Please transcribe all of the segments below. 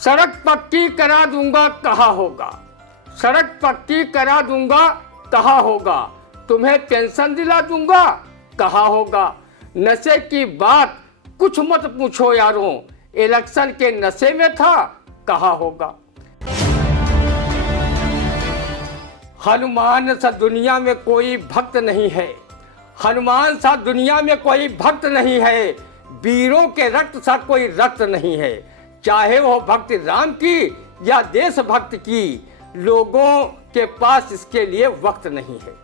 सड़क पक्की करा दूंगा कहा होगा, सड़क पक्की करा दूंगा कहा होगा, तुम्हें पेंशन दिला दूंगा कहा होगा। नशे की बात कुछ मत पूछो यारों, इलेक्शन के नशे में था कहा होगा। हनुमान सा दुनिया में कोई भक्त नहीं है, हनुमान सा दुनिया में कोई भक्त नहीं है, वीरों के रक्त सा कोई रक्त नहीं है। चाहे वो भक्ति राम की या देशभक्त की, लोगों के पास इसके लिए वक्त नहीं है।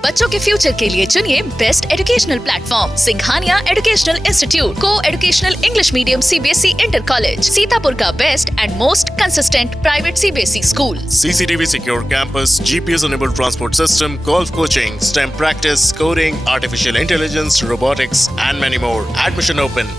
बच्चों के फ्यूचर के लिए चुनिए best educational platform Singhania educational institute, coeducational English medium CBSE inter college, Sitapur का best and most consistent private CBSE school. CCTV secure campus, GPS enabled transport system, golf coaching, STEM practice, coding, artificial intelligence, robotics and many more. Admission open.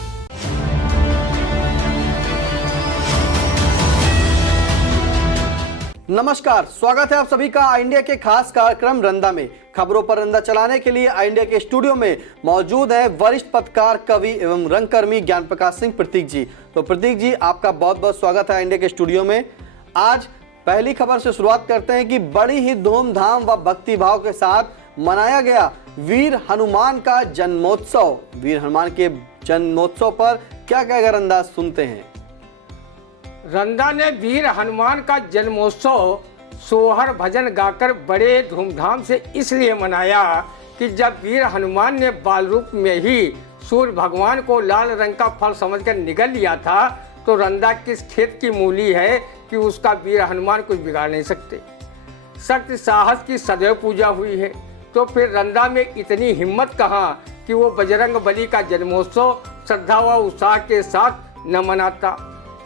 नमस्कार, स्वागत है आप सभी का India के खास कार्यक्रम रंदा में। खबरों पर रंदा चलाने के लिए इंडिया के स्टूडियो में मौजूद है वरिष्ठ पत्रकार, कवि एवं रंगकर्मी ज्ञान प्रकाश सिंह प्रतीक जी। तो प्रतीक जी, आपका बहुत बहुत स्वागत है इंडिया के स्टूडियो में। आज पहली खबर से शुरुआत करते हैं कि बड़ी ही धूमधाम व भक्तिभाव के साथ मनाया गया वीर हनुमान का जन्मोत्सव। वीर हनुमान के जन्मोत्सव पर क्या कहकर रंदा सुनते हैं। रंदा ने वीर हनुमान का जन्मोत्सव सोहर भजन गाकर बड़े धूमधाम से इसलिए मनाया कि जब वीर हनुमान ने बाल रूप में ही सूर्य भगवान को लाल रंग का फल समझकर निगल लिया था, तो रंदा किस खेत की मूली है कि उसका वीर हनुमान कुछ बिगाड़ नहीं सकते। शक्ति साहस की सदैव पूजा हुई है, तो फिर रंदा में इतनी हिम्मत कहाँ कि वो बजरंग बली का जन्मोत्सव श्रद्धा व उत्साह के साथ न मनाता।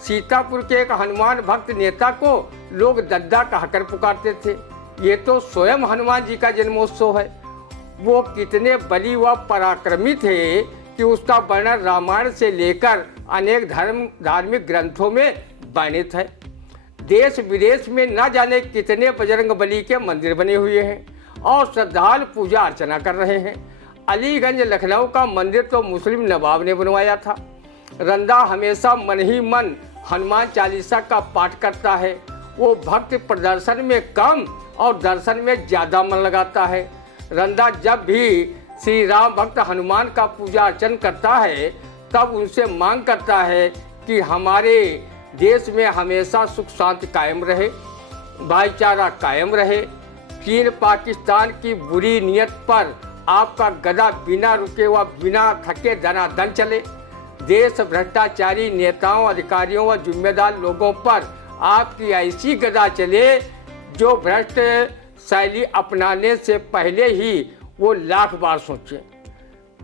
सीतापुर के एक हनुमान भक्त नेता को लोग दद्दा कहकर पुकारते थे। ये तो स्वयं हनुमान जी का जन्मोत्सव है। वो कितने बली व पराक्रमी थे कि उसका वर्णन रामायण से लेकर अनेक धार्मिक ग्रंथों में वर्णित है। देश विदेश में न जाने कितने बजरंग बली के मंदिर बने हुए हैं और श्रद्धालु पूजा अर्चना कर रहे हैं। अलीगंज लखनऊ का मंदिर तो मुस्लिम नवाब ने बनवाया था। रंदा हमेशा मन ही मन हनुमान चालीसा का पाठ करता है। वो भक्ति प्रदर्शन में कम और दर्शन में ज़्यादा मन लगाता है। रंदा जब भी श्री राम भक्त हनुमान का पूजा अर्चन करता है, तब उनसे मांग करता है कि हमारे देश में हमेशा सुख शांति कायम रहे, भाईचारा कायम रहे। चीन पाकिस्तान की बुरी नियत पर आपका गदा बिना रुके व बिना थके दनादन चले। देश भ्रष्टाचारी नेताओं, अधिकारियों व जिम्मेदार लोगों पर आपकी ऐसी गदा चले जो भ्रष्ट शैली अपनाने से पहले ही वो लाख बार सोचें।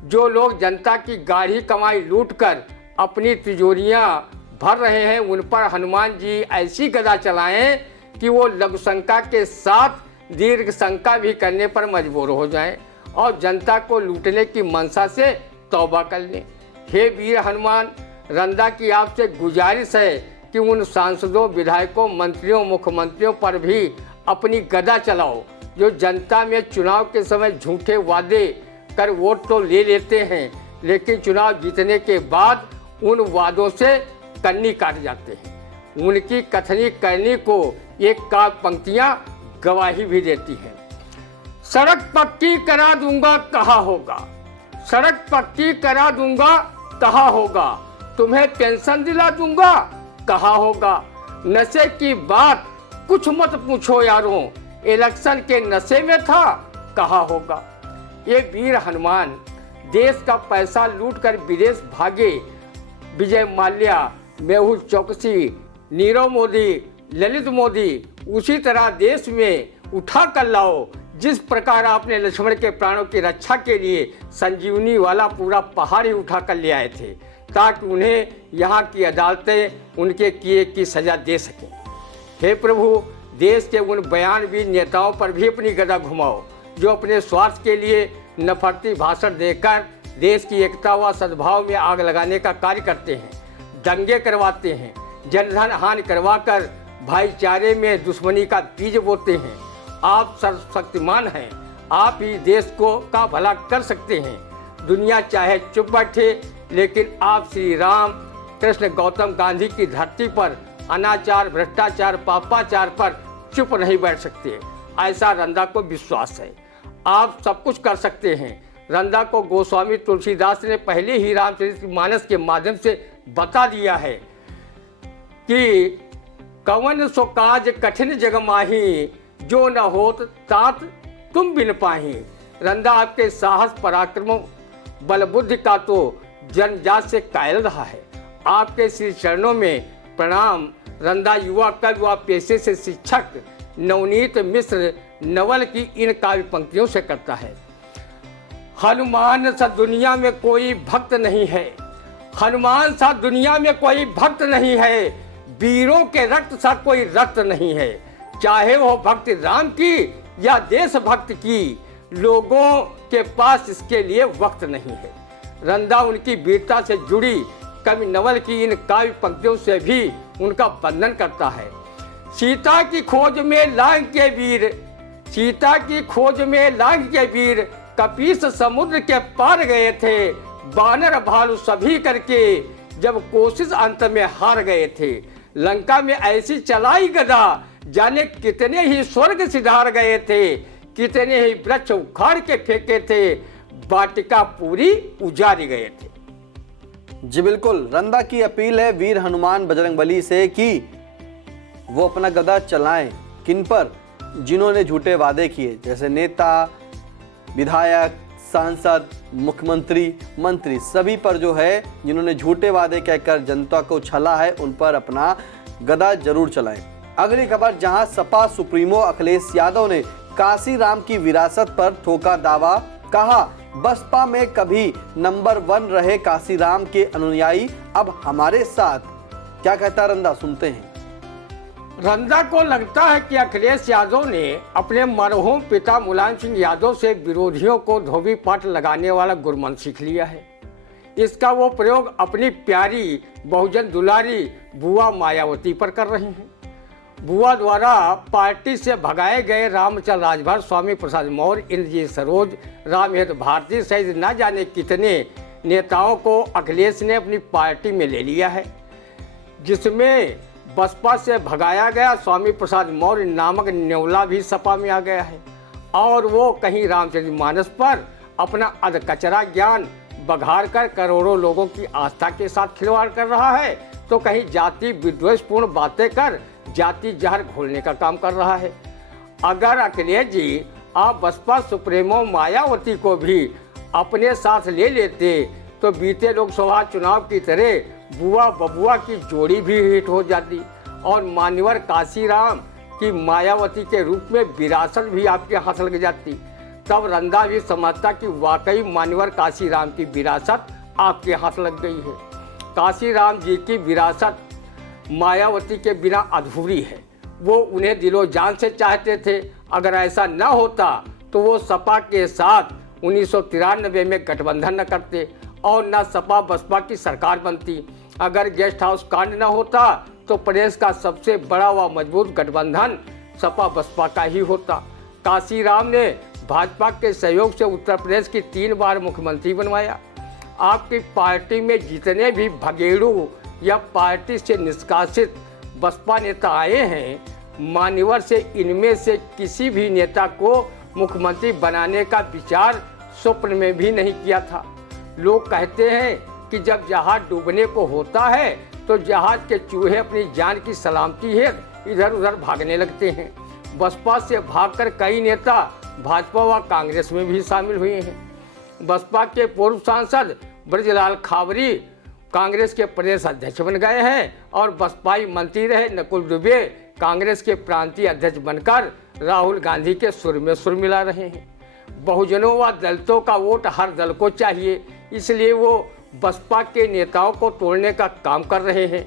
जो लोग जनता की गाढ़ी कमाई लूटकर अपनी तिजोरियां भर रहे हैं, उन पर हनुमान जी ऐसी गदा चलाएं कि वो लघु शंका के साथ दीर्घ शंका भी करने पर मजबूर हो जाएं और जनता को लूटने की मंशा से तौबा कर लें। हे वीर हनुमान, रंदा की आपसे गुजारिश है कि उन सांसदों, विधायकों, मंत्रियों, मुख्यमंत्रियों पर भी अपनी गदा चलाओ जो जनता में चुनाव के समय झूठे वादे कर वोट तो ले लेते हैं, लेकिन चुनाव जीतने के बाद उन वादों से कन्नी काट जाते हैं। उनकी कथनी करनी को एक का पंक्तियां गवाही भी देती हैं। सड़क पक्की करा दूंगा कहा होगा, सड़क पक्की करा दूंगा कहा होगा, तुम्हें पेंशन दिला दूंगा कहा होगा। नशे की बात कुछ मत पूछो यारों, इलेक्शन के नशे में था कहा होगा। ये वीर हनुमान देश का पैसा लूटकर विदेश भागे विजय माल्या, मेहुल चौकसी, नीरव मोदी, ललित मोदी, उसी तरह देश में उठा कर लाओ जिस प्रकार आपने लक्ष्मण के प्राणों की रक्षा के लिए संजीवनी वाला पूरा पहाड़ ही उठा कर ले आए थे, ताकि उन्हें यहाँ की अदालतें उनके किए की सज़ा दे सकें। हे प्रभु, देश के उन बयानवीर नेताओं पर भी अपनी गदा घुमाओ जो अपने स्वार्थ के लिए नफरती भाषण देकर देश की एकता व सद्भाव में आग लगाने का कार्य करते हैं, दंगे करवाते हैं, जनधन हानि करवाकर भाईचारे में दुश्मनी का बीज बोते हैं। आप सर्वशक्तिमान हैं, आप ही देश को का भला कर सकते हैं। दुनिया चाहे चुप बैठे लेकिन आप श्री राम कृष्ण गौतम गांधी की धरती पर अनाचार, भ्रष्टाचार, पापाचार पर चुप नहीं बैठ सकते, ऐसा रंदा को विश्वास है। आप सब कुछ कर सकते हैं। रंदा को गोस्वामी तुलसीदास ने पहले ही रामचरितमानस के माध्यम से बता दिया है कि कवन सो काज कठिन जग माही, जो न होत तात तुम बिन पाही। रंदा आपके साहस, पराक्रम, बल बुद्धि का तो जनजात से कायल रहा है। आपके श्री चरणों में प्रणाम। रंदा युवा कवि व पेशे से शिक्षक नवनीत मिश्र नवल की इन काव्य पंक्तियों से करता है। हनुमान सा दुनिया में कोई भक्त नहीं है, हनुमान सा दुनिया में कोई भक्त नहीं है, वीरों के रक्त सा कोई रक्त नहीं है। चाहे वो भक्ति राम की या देशभक्त की, लोगों के पास इसके लिए वक्त नहीं है। रंदा उनकी वीरता से जुड़ी कवि नवल की इन काव्य पंक्तियों से भी उनका वर्णन करता है। सीता की खोज में लांग के वीर, सीता की खोज में लांग के वीर, कपीस समुद्र के पार गए थे। बानर भालू सभी करके जब कोशिश अंत में हार गए थे। लंका में ऐसी चलाई गदा, जाने कितने ही स्वर्ग सिधार गए थे, कितने ही वृक्ष उखाड़ के फेंके थे, वाटिका पूरी उजाड़ गए थे। जी बिल्कुल, रंदा की अपील है वीर हनुमान बजरंगबली से कि वो अपना गदा चलाएं। किन पर? जिन्होंने झूठे वादे किए, जैसे नेता, विधायक, सांसद, मुख्यमंत्री, मंत्री, सभी पर जो है जिन्होंने झूठे वादे कहकर जनता को छला है, उन पर अपना गदा जरूर चलाएं। अगली खबर, जहां सपा सुप्रीमो अखिलेश यादव ने काशी राम की विरासत पर ठोका दावा। कहा, बसपा में कभी नंबर 1 रहे काशी राम के अनुयायी अब हमारे साथ। क्या कहता रंदा, सुनते हैं। रंदा को लगता है कि अखिलेश यादव ने अपने मरहूम पिता मुलायम सिंह यादव से विरोधियों को धोबी पाट लगाने वाला गुरमंत्र सीख लिया है। इसका वो प्रयोग अपनी प्यारी बहुजन दुलारी बुआ मायावती पर कर रहे हैं। बुआ द्वारा पार्टी से भगाए गए रामचंद्र राजभर, स्वामी प्रसाद मौर्य, इंद्रजीत सरोज, रामहेत भारती सहित न जाने कितने नेताओं को अखिलेश ने अपनी पार्टी में ले लिया है, जिसमें बसपा से भगाया गया स्वामी प्रसाद मौर्य नामक न्योला भी सपा में आ गया है। और वो कहीं रामचरितमानस पर अपना अधकचरा ज्ञान बघार कर करोड़ों लोगों की आस्था के साथ खिलवाड़ कर रहा है, तो कहीं जाति विद्वेषपूर्ण बातें कर जाति जहर घोलने का काम कर रहा है। अगर अखिलेश जी आप बसपा सुप्रीमो मायावती को भी अपने साथ ले लेते तो बीते लोकसभा चुनाव की तरह बुआ बबुआ की जोड़ी भी हिट हो जाती और मान्यवर काशीराम की मायावती के रूप में विरासत भी आपके हाथ लग जाती। तब रंदा भी समझता कि वाकई मान्यवर काशीराम की विरासत आपके हाथ लग गई है। काशीराम जी की विरासत मायावती के बिना अधूरी है। वो उन्हें दिलो जान से चाहते थे। अगर ऐसा न होता तो वो सपा के साथ 1993 में गठबंधन न करते और न सपा बसपा की सरकार बनती। अगर गेस्ट हाउस कांड न होता तो प्रदेश का सबसे बड़ा व मजबूत गठबंधन सपा बसपा का ही होता। काशीराम ने भाजपा के सहयोग से उत्तर प्रदेश की 3 बार मुख्यमंत्री बनवाया। आपकी पार्टी में जितने भी भगेड़ू या पार्टी से निष्कासित बसपा नेता आए हैं, मान्यवर से इनमें से किसी भी नेता को मुख्यमंत्री बनाने का विचार स्वप्न में भी नहीं किया था। लोग कहते हैं कि जब जहाज डूबने को होता है तो जहाज के चूहे अपनी जान की सलामती है इधर उधर भागने लगते हैं। बसपा से भागकर कई नेता भाजपा व कांग्रेस में भी शामिल हुए हैं। बसपा के पूर्व सांसद ब्रजलाल खावरी कांग्रेस के प्रदेश अध्यक्ष बन गए हैं और बसपाई मंत्री रहे नकुल दुबे कांग्रेस के प्रांतीय अध्यक्ष बनकर राहुल गांधी के सुर में सुर मिला रहे हैं। बहुजनों व दलितों का वोट हर दल को चाहिए, इसलिए वो बसपा के नेताओं को तोड़ने का काम कर रहे हैं।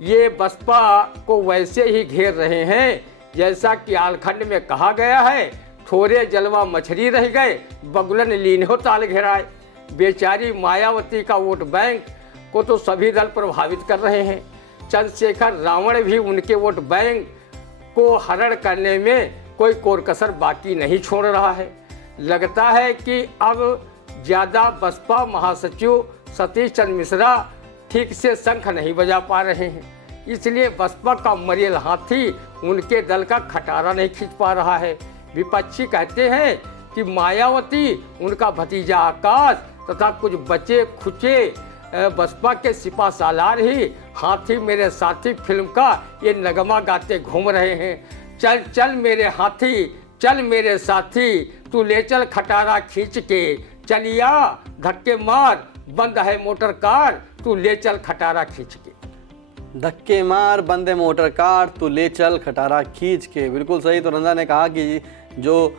ये बसपा को वैसे ही घेर रहे हैं जैसा कि आलखंड में कहा गया है, थोड़े जलवा मछली रह गए, बगुलन लीनो ताल घेराए। बेचारी मायावती का वोट बैंक को तो सभी दल प्रभावित कर रहे हैं। चंद्रशेखर रावण भी उनके वोट बैंक को हरण करने में कोई कोर कसर बाकी नहीं छोड़ रहा है। लगता है कि अब ज़्यादा बसपा महासचिव सतीश चंद्र मिश्रा ठीक से शंख नहीं बजा पा रहे हैं, इसलिए बसपा का मरियल हाथी उनके दल का खटारा नहीं खींच पा रहा है। विपक्षी कहते हैं कि मायावती, उनका भतीजा आकाश तथा कुछ बचे खुचे बसपा के सिपा सालार ही हाथी मेरे साथी फिल्म का ये नगमा गाते घूम रहे हैं। चल चल मेरे हाथी, चल मेरे साथी, तू ले चल खटारा खींच के, चलिया धक्के मार, बंद है मोटर कार, तू ले चल खटारा खींच के। धक्के मार, बंद है मोटर कार, तू ले चल खटारा खींच के। बिल्कुल सही। तो रंदा ने कहा कि जो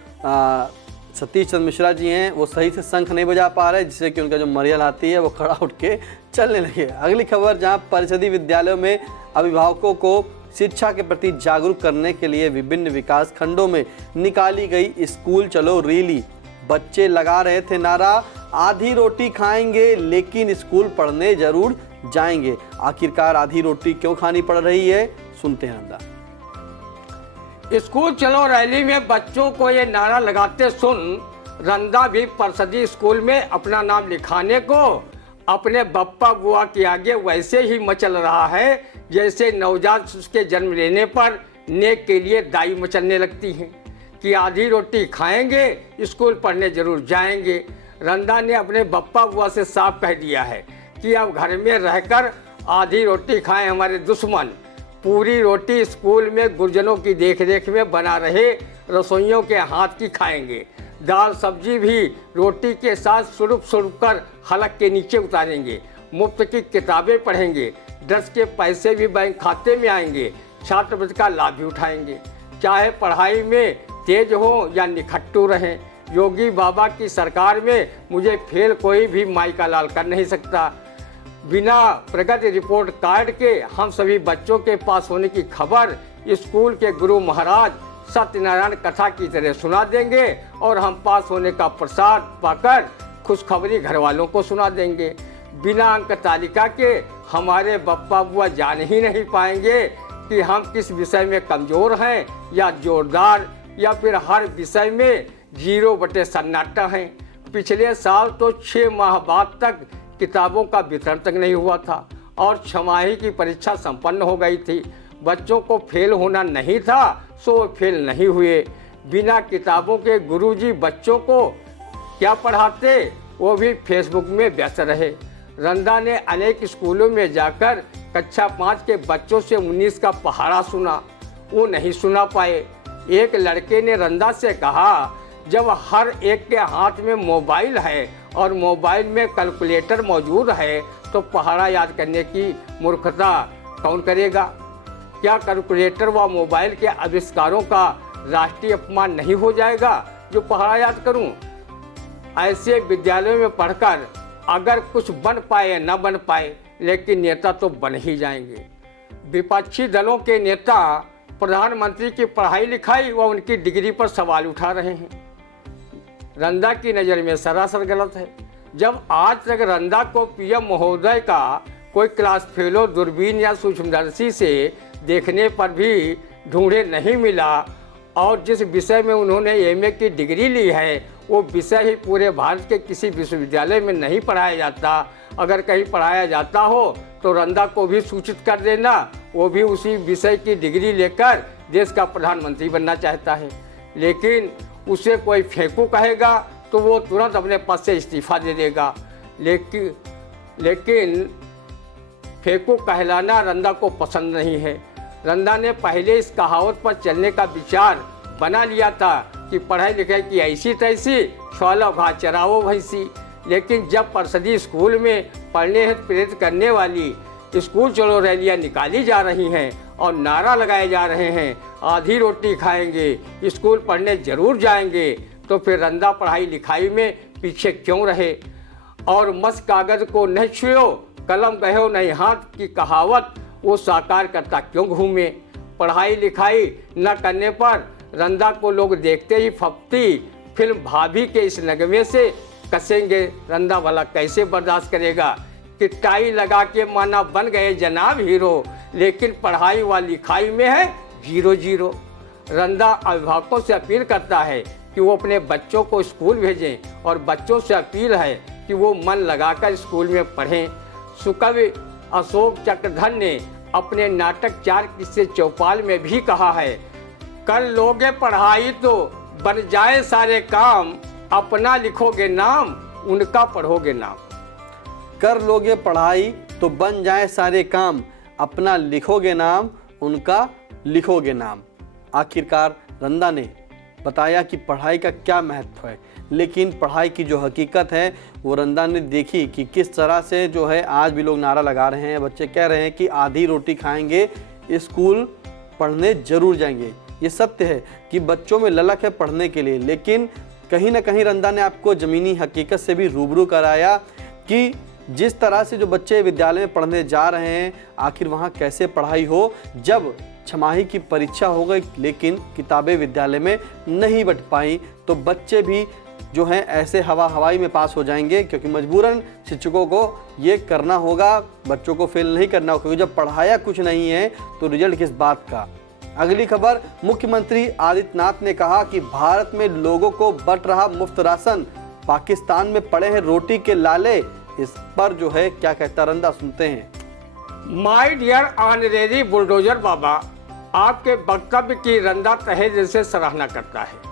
सतीश चंद्र मिश्रा जी हैं वो सही से शंख नहीं बजा पा रहे, जिससे कि उनका जो मरियल हाथी है वो खड़ा उठ के चलने लगे। अगली खबर, जहां परिषदीय विद्यालयों में अभिभावकों को शिक्षा के प्रति जागरूक करने के लिए विभिन्न विकास खंडों में निकाली गई स्कूल चलो रैली। बच्चे लगा रहे थे नारा, आधी रोटी खाएंगे लेकिन स्कूल पढ़ने जरूर जाएंगे। आखिरकार आधी रोटी क्यों खानी पड़ रही है, सुनते हैं रंदा। स्कूल चलो रैली में बच्चों को ये नारा लगाते सुन रंदा भी परिषदीय स्कूल में अपना नाम लिखाने को अपने बप्पा बुआ के आगे वैसे ही मचल रहा है जैसे नवजात शिशु के जन्म लेने पर नेक के लिए दाई मचलने लगती हैं कि आधी रोटी खाएंगे, स्कूल पढ़ने जरूर जाएंगे। रंदा ने अपने बप्पा बुआ से साफ कह दिया है कि अब घर में रहकर आधी रोटी खाएं हमारे दुश्मन, पूरी रोटी स्कूल में गुरजनों की देखरेख में बना रहे रसोइयों के हाथ की खाएंगे। दाल सब्जी भी रोटी के साथ सुरुप सुरुप कर हलक के नीचे उतारेंगे। मुफ्त की किताबें पढ़ेंगे, ड्रेस के पैसे भी बैंक खाते में आएंगे। छात्रवृत्ति का लाभ भी उठाएंगे। चाहे पढ़ाई में तेज हो या निखट्टू रहें, योगी बाबा की सरकार में मुझे फेल कोई भी माई का लाल कर नहीं सकता। बिना प्रगति रिपोर्ट कार्ड के हम सभी बच्चों के पास होने की खबर स्कूल के गुरु महाराज सत्यनारायण कथा की तरह सुना देंगे और हम पास होने का प्रसाद पाकर खुशखबरी घर वालों को सुना देंगे। बिना अंक तालिका के हमारे बप्पा बुआ जान ही नहीं पाएंगे कि हम किस विषय में कमज़ोर हैं या जोरदार, या फिर हर विषय में 0 सन्नाटा हैं। पिछले साल तो 6 माह बाद तक किताबों का वितरण तक नहीं हुआ था और छमाही की परीक्षा संपन्न हो गई थी। बच्चों को फेल होना नहीं था सो वो फेल नहीं हुए। बिना किताबों के गुरुजी बच्चों को क्या पढ़ाते, वो भी फेसबुक में व्यस्त रहे। रंदा ने अनेक स्कूलों में जाकर कक्षा 5 के बच्चों से 19 का पहाड़ा सुना, वो नहीं सुना पाए। एक लड़के ने रंदा से कहा, जब हर एक के हाथ में मोबाइल है और मोबाइल में कैलकुलेटर मौजूद है तो पहाड़ा याद करने की मूर्खता कौन करेगा? क्या कैलकुलेटर व मोबाइल के आविष्कारों का राष्ट्रीय अपमान नहीं हो जाएगा जो पहाड़ा याद करूं? ऐसे विद्यालयों में पढ़कर अगर कुछ बन पाए या न बन पाए, लेकिन नेता तो बन ही जाएंगे। विपक्षी दलों के नेता प्रधानमंत्री की पढ़ाई लिखाई व उनकी डिग्री पर सवाल उठा रहे हैं। रंदा की नज़र में सरासर गलत है। जब आज तक रंदा को पीएम महोदय का कोई क्लास फेलो दूरबीन या सूक्ष्मदर्शी से देखने पर भी ढूंढे नहीं मिला और जिस विषय में उन्होंने एमए की डिग्री ली है वो विषय ही पूरे भारत के किसी विश्वविद्यालय में नहीं पढ़ाया जाता। अगर कहीं पढ़ाया जाता हो तो रंदा को भी सूचित कर देना, वो भी उसी विषय की डिग्री लेकर देश का प्रधानमंत्री बनना चाहता है। लेकिन उसे कोई फेंकू कहेगा तो वो तुरंत अपने पद से इस्तीफा दे देगा। लेकिन फेंकू कहलाना रंदा को पसंद नहीं है। रंदा ने पहले इस कहावत पर चलने का विचार बना लिया था कि पढ़ाई लिखाई की ऐसी तैसी, छुआलो घास चराओ भैंसी। लेकिन जब परिषदीय स्कूल में पढ़ने हेतु प्रेरित करने वाली स्कूल चलो रैलियाँ निकाली जा रही हैं और नारा लगाए जा रहे हैं, आधी रोटी खाएंगे, स्कूल पढ़ने जरूर जाएंगे, तो फिर रंदा पढ़ाई लिखाई में पीछे क्यों रहे? और मस कागज को नहीं छुओ, कलम गयो नहीं हाथ की कहावत वो साकार करता क्यों घूमे? पढ़ाई लिखाई न करने पर रंदा को लोग देखते ही फपती फिल्म भाभी के इस नगमे से कसेंगे। रंदा वाला कैसे बर्दाश्त करेगा कि टाई लगा के माना बन गए जनाब हीरो, लेकिन पढ़ाई व लिखाई में है 0-0। रंदा अभिभावकों से अपील करता है कि वो अपने बच्चों को स्कूल भेजें और बच्चों से अपील है कि वो मन लगाकर स्कूल में पढ़ें। सुकवि अशोक चक्रधर ने अपने नाटक 4 किस्से चौपाल में भी कहा है, कर लोगे पढ़ाई तो बन जाए सारे काम, अपना लिखोगे नाम उनका पढ़ोगे नाम। कर लोगे पढ़ाई तो बन जाए सारे काम, अपना लिखोगे नाम उनका लिखोगे नाम। आखिरकार रंदा ने बताया कि पढ़ाई का क्या महत्व है, लेकिन पढ़ाई की जो हकीकत है वो रंदा ने देखी कि किस तरह से जो है आज भी लोग नारा लगा रहे हैं, बच्चे कह रहे हैं कि आधी रोटी खाएंगे स्कूल पढ़ने जरूर जाएंगे। ये सत्य है कि बच्चों में ललक है पढ़ने के लिए, लेकिन कहीं ना कहीं रंदा ने आपको ज़मीनी हकीकत से भी रूबरू कराया कि जिस तरह से जो बच्चे विद्यालय में पढ़ने जा रहे हैं आखिर वहाँ कैसे पढ़ाई हो, जब छमाही की परीक्षा हो गई लेकिन किताबें विद्यालय में नहीं बट पाई तो बच्चे भी जो हैं ऐसे हवाई में पास हो जाएंगे, क्योंकि मजबूरन शिक्षकों को ये करना होगा, बच्चों को फेल नहीं करना होगा, क्योंकि जब पढ़ाया कुछ नहीं है तो रिजल्ट किस बात का। अगली खबर, मुख्यमंत्री आदित्यनाथ ने कहा कि भारत में लोगों को बंट रहा मुफ्त राशन, पाकिस्तान में पड़े हैं रोटी के लाले। इस पर जो है क्या कहता रंदा, सुनते हैं। माय डियर ऑनरेरी बुलडोजर बाबा, आपके वक्तव्य की रंदा तहे दिल से सराहना करता है।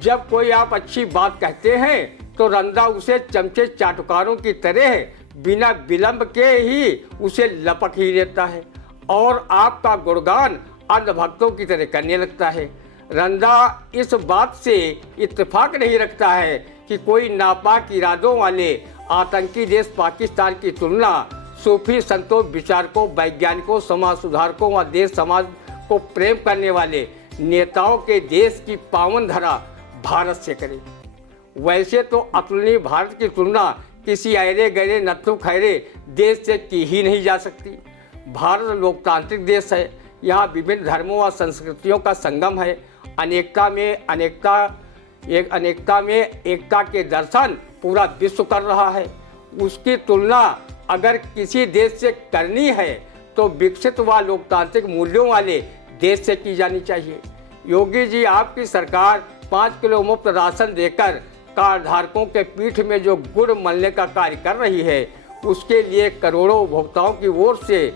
जब कोई आप अच्छी बात कहते हैं तो रंदा उसे चमचे चाटुकारों की तरह बिना विलंब के ही उसे लपक ही लेता है और आपका गुणगान अंधभक्तों की तरह करने लगता है। रंदा इस बात से इत्तेफाक नहीं रखता है कि कोई नापाक इरादों वाले आतंकी देश पाकिस्तान की तुलना सूफी संतों, विचारकों, वैज्ञानिकों, समाज सुधारकों व देश समाज को प्रेम करने वाले नेताओं के देश की पावन धरा भारत से करे। वैसे तो अतुलनीय भारत की तुलना किसी ऐरे गहरे नत्थु खैरे देश से की ही नहीं जा सकती। भारत लोकतांत्रिक देश है, यहाँ विभिन्न धर्मों व संस्कृतियों का संगम है। अनेकता में एकता के दर्शन पूरा विश्व कर रहा है। उसकी तुलना अगर किसी देश से करनी है तो विकसित व लोकतांत्रिक मूल्यों वाले देश से की जानी चाहिए। योगी जी, आपकी सरकार 5 किलो मुफ्त राशन देकर कार्डधारकों के पीठ में जो गुड़ मलने का कार्य कर रही है, उसके लिए करोड़ों उपभोक्ताओं की ओर से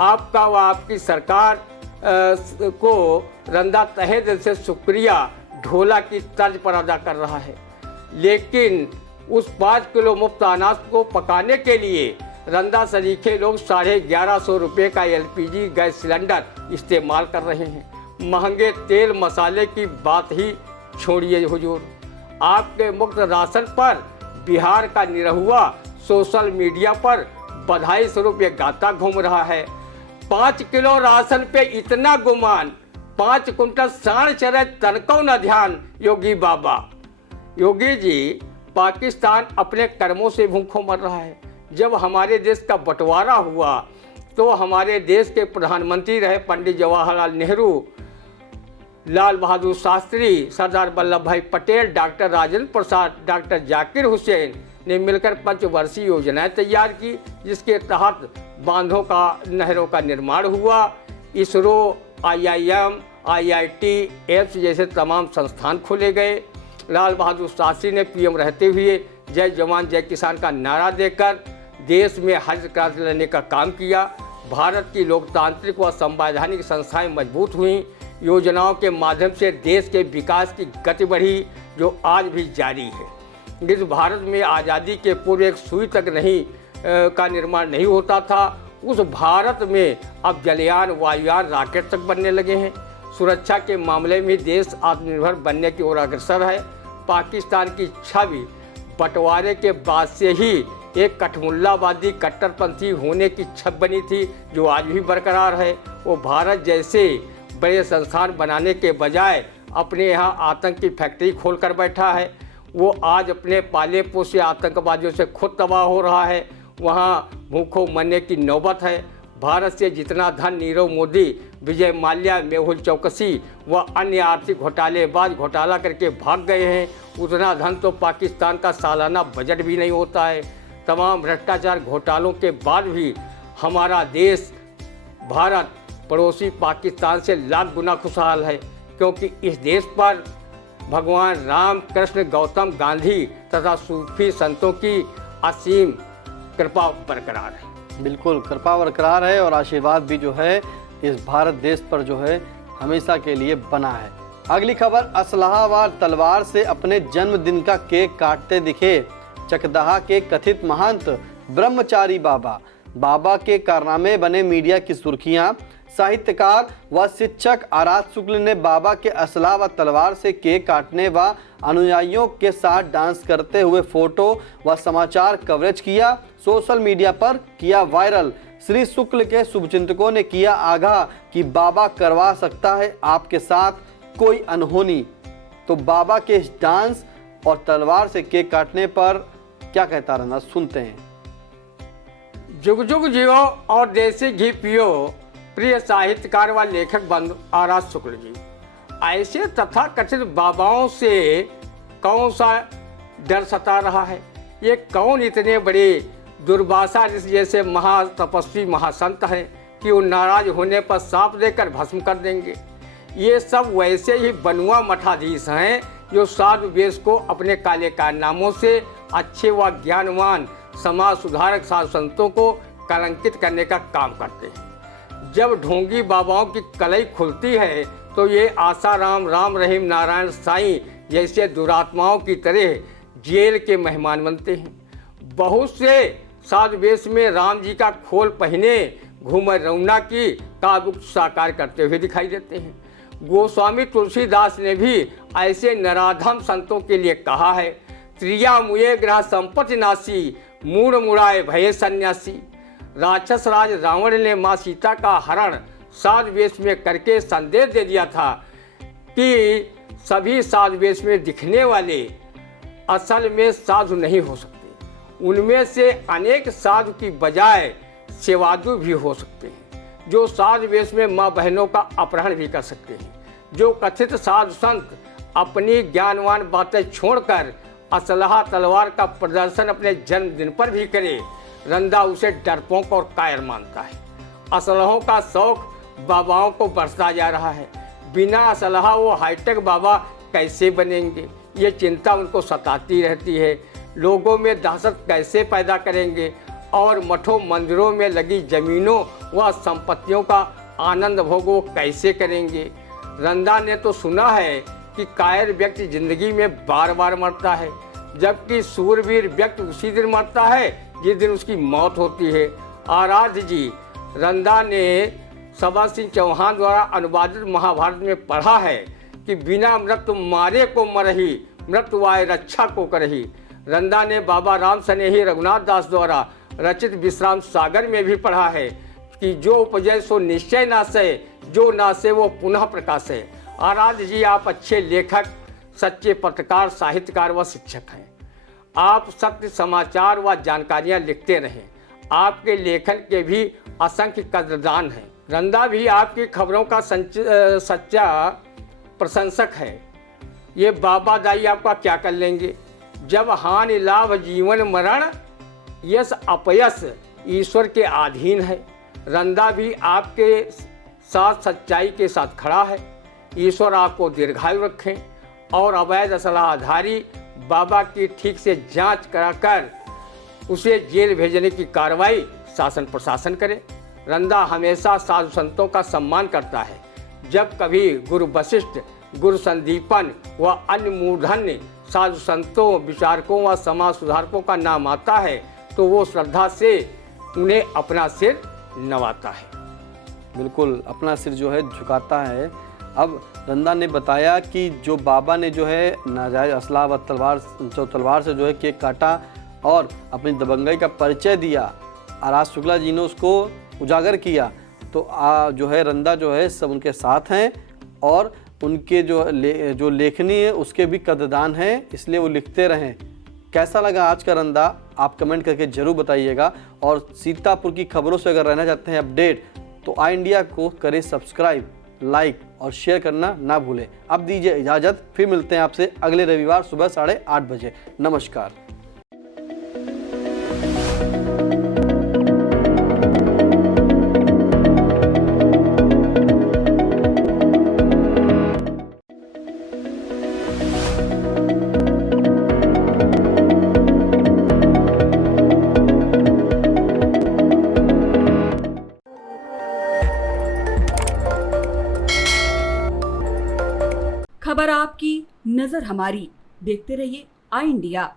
आपका व आपकी सरकार को रंदा तहे दिल से शुक्रिया ढोला की तर्ज पर अदा कर रहा है। लेकिन उस 5 किलो मुफ्त अनाज को पकाने के लिए रंदा सरीखे लोग 1150 रुपये का LPG गैस सिलेंडर इस्तेमाल कर रहे हैं। महंगे तेल मसाले की बात ही छोड़िए हुजूर, आपके मुफ्त राशन पर बिहार का निरहुआ सोशल मीडिया पर बधाई स्वरूप ये गाता घूम रहा है। 5 किलो राशन पे इतना गुमान, 5 कुंटल साढ़ चरे तनकों न ध्यान। योगी बाबा, योगी जी, पाकिस्तान अपने कर्मों से भूखों मर रहा है। जब हमारे देश का बंटवारा हुआ तो हमारे देश के प्रधानमंत्री रहे पंडित जवाहरलाल नेहरू, लाल बहादुर शास्त्री, सरदार वल्लभ भाई पटेल, डॉक्टर राजेंद्र प्रसाद, डॉक्टर जाकिर हुसैन ने मिलकर पंचवर्षीय योजनाएं तैयार की, जिसके तहत बांधों का, नहरों का निर्माण हुआ। इसरो, IIM, IIT, एम्स जैसे तमाम संस्थान खोले गए। लाल बहादुर शास्त्री ने PM रहते हुए जय जवान जय किसान का नारा देकर देश में हरित क्रांति लाने का काम किया। भारत की लोकतांत्रिक व संवैधानिक संस्थाएं मजबूत हुईं। योजनाओं के माध्यम से देश के विकास की गति बढ़ी, जो आज भी जारी है। इस भारत में आज़ादी के पूर्व एक सुई तक का निर्माण नहीं होता था। उस भारत में अब जलयान, वायुयान, रॉकेट तक बनने लगे हैं। सुरक्षा के मामले में देश आत्मनिर्भर बनने की ओर अग्रसर है। पाकिस्तान की छवि बंटवारे के बाद से ही एक कठमुल्लावादी, कट्टरपंथी होने की छवि बनी थी, जो आज भी बरकरार है। वो भारत जैसे बड़े संस्थान बनाने के बजाय अपने यहाँ आतंक की फैक्ट्री खोल कर बैठा है। वो आज अपने पाले पोसे आतंकवादियों से खुद तबाह हो रहा है। वहाँ भूखों मरने की नौबत है। भारत से जितना धन नीरव मोदी, विजय माल्या, मेहुल चौकसी व अन्य आर्थिक घोटालेबाज घोटाला करके भाग गए हैं, उतना धन तो पाकिस्तान का सालाना बजट भी नहीं होता है। तमाम भ्रष्टाचार घोटालों के बाद भी हमारा देश भारत पड़ोसी पाकिस्तान से लाख गुना खुशहाल है, क्योंकि इस देश पर भगवान राम, कृष्ण, गौतम, गांधी तथा सूफी संतों की असीम कृपा बरकरार है। बिल्कुल, कृपा बरकरार है और आशीर्वाद भी जो है इस भारत देश पर जो है हमेशा के लिए बना है। अगली खबर, असलहा व तलवार से अपने जन्मदिन का केक काटते दिखे चकदहा के कथित महंत ब्रह्मचारी बाबा। बाबा के कारनामे बने मीडिया की सुर्खियां। साहित्यकार व शिक्षक आराध शुक्ल ने बाबा के असलहा व तलवार से केक काटने व अनुयायियों के साथ डांस करते हुए फोटो व समाचार कवरेज किया, सोशल मीडिया पर किया वायरल। श्री शुक्ल के शुभचिंतकों ने किया आगाह कि बाबा करवा सकता है आपके साथ कोई अनहोनी। तो बाबा के इस डांस और तलवार से केक काटने पर क्या कहता रहना, सुनते हैं। जुग जुग जियो और देसी घी पियो, प्रिय साहित्यकार व लेखक बंधु आराध शुक्ल जी। ऐसे तथा कथित बाबाओं से कौन सा डर सता रहा है? ये कौन इतने बड़े दुर्वासा जैसे महातपस्वी महासंत हैं कि वो नाराज होने पर सांप देकर भस्म कर देंगे? ये सब वैसे ही बनुआ मठाधीश हैं जो साधु वेश को अपने काले कारनामों से अच्छे व ज्ञानवान समाज सुधारक साधु संतों को कलंकित करने का काम करते हैं। जब ढोंगी बाबाओं की कलई खुलती है तो ये आसाराम, राम रहीम, नारायण साईं जैसे दुरात्माओं की तरह जेल के मेहमान बनते हैं। बहुत से साधु वेश में राम जी का खोल पहने घूमर रौना की काबुक साकार करते हुए दिखाई देते हैं। गोस्वामी तुलसीदास ने भी ऐसे नराधम संतों के लिए कहा है, त्रिया मुए ग्रह संपत्ति नासी, मूढ़ मुड़ाए भये सन्यासी। राक्षस राज रावण ने माँ सीता का हरण साधु वेश में करके संदेश दे दिया था कि सभी साधु वेश में दिखने वाले असल में साधु नहीं हो सकते। उनमें से अनेक साधु की बजाय सेवादु भी हो सकते हैं, जो साधु वेश में माँ बहनों का अपहरण भी कर सकते हैं। जो कथित साधु संत अपनी ज्ञानवान बातें छोड़कर असलहा तलवार का प्रदर्शन अपने जन्मदिन पर भी करे, रंदा उसे डरपोक और कायर मानता है। असलहों का शौक बाबाओं को बढ़ता जा रहा है। बिना असलहा वो हाईटेक बाबा कैसे बनेंगे, ये चिंता उनको सताती रहती है। लोगों में दहशत कैसे पैदा करेंगे और मठों मंदिरों में लगी जमीनों व संपत्तियों का आनंद भोग वो कैसे करेंगे। रंदा ने तो सुना है कि कायर व्यक्ति जिंदगी में बार बार मरता है, जबकि सूरवीर व्यक्ति उसी दिन मरता है जिस दिन उसकी मौत होती है। आराध्य जी, रंदा ने सबा सिंह चौहान द्वारा अनुवादित महाभारत में पढ़ा है कि बिना मृत्यु मारे को मरही, मृत्यु आए रक्षा को करही। रंदा ने बाबा राम स्नेही रघुनाथ दास द्वारा रचित विश्राम सागर में भी पढ़ा है कि जो उपजय सो निश्चय नाशे, जो नाशे वो पुनः प्रकाशे। आराध्य जी, आप अच्छे लेखक, सच्चे पत्रकार, साहित्यकार व शिक्षक हैं। आप सत्य समाचार व जानकारियाँ लिखते रहें। आपके लेखन के भी असंख्य कदरदान हैं। रंदा भी आपकी खबरों का सच्चा प्रशंसक है। ये बाबा दाई आपका क्या कर लेंगे? जब हानि लाभ जीवन मरण, यश अपयश ईश्वर के अधीन है। रंदा भी आपके साथ सच्चाई के साथ खड़ा है। ईश्वर आपको दीर्घायु रखें और अवैध असलाधारी बाबा की ठीक से जांच कराकर उसे जेल भेजने की कार्रवाई शासन प्रशासन करे। रंदा हमेशा साधु संतों का सम्मान करता है। जब कभी गुरु वशिष्ठ, गुरु संदीपन व अन्य मूर्धन्य साधु संतों, विचारकों व समाज सुधारकों का नाम आता है तो वो श्रद्धा से उन्हें अपना सिर नवाता है। बिल्कुल, अपना सिर जो है झुकाता है। अब रंदा ने बताया कि जो बाबा ने जो है नाजायज असला व तलवार से जो है केक काटा और अपनी दबंगई का परिचय दिया, आराध शुक्ला जी ने उसको उजागर किया, तो जो है रंदा जो है सब उनके साथ हैं और उनके जो लेखनी है उसके भी कदरदान हैं, इसलिए वो लिखते रहें। कैसा लगा आज का रंदा, आप कमेंट करके ज़रूर बताइएगा। और सीतापुर की खबरों से अगर रहना चाहते हैं अपडेट तो आई इंडिया को करें सब्सक्राइब, लाइक और शेयर करना ना भूलें। अब दीजिए इजाज़त, फिर मिलते हैं आपसे अगले रविवार सुबह 8:30 बजे। नमस्कार। खबर आपकी, नजर हमारी। देखते रहिए आई इंडिया।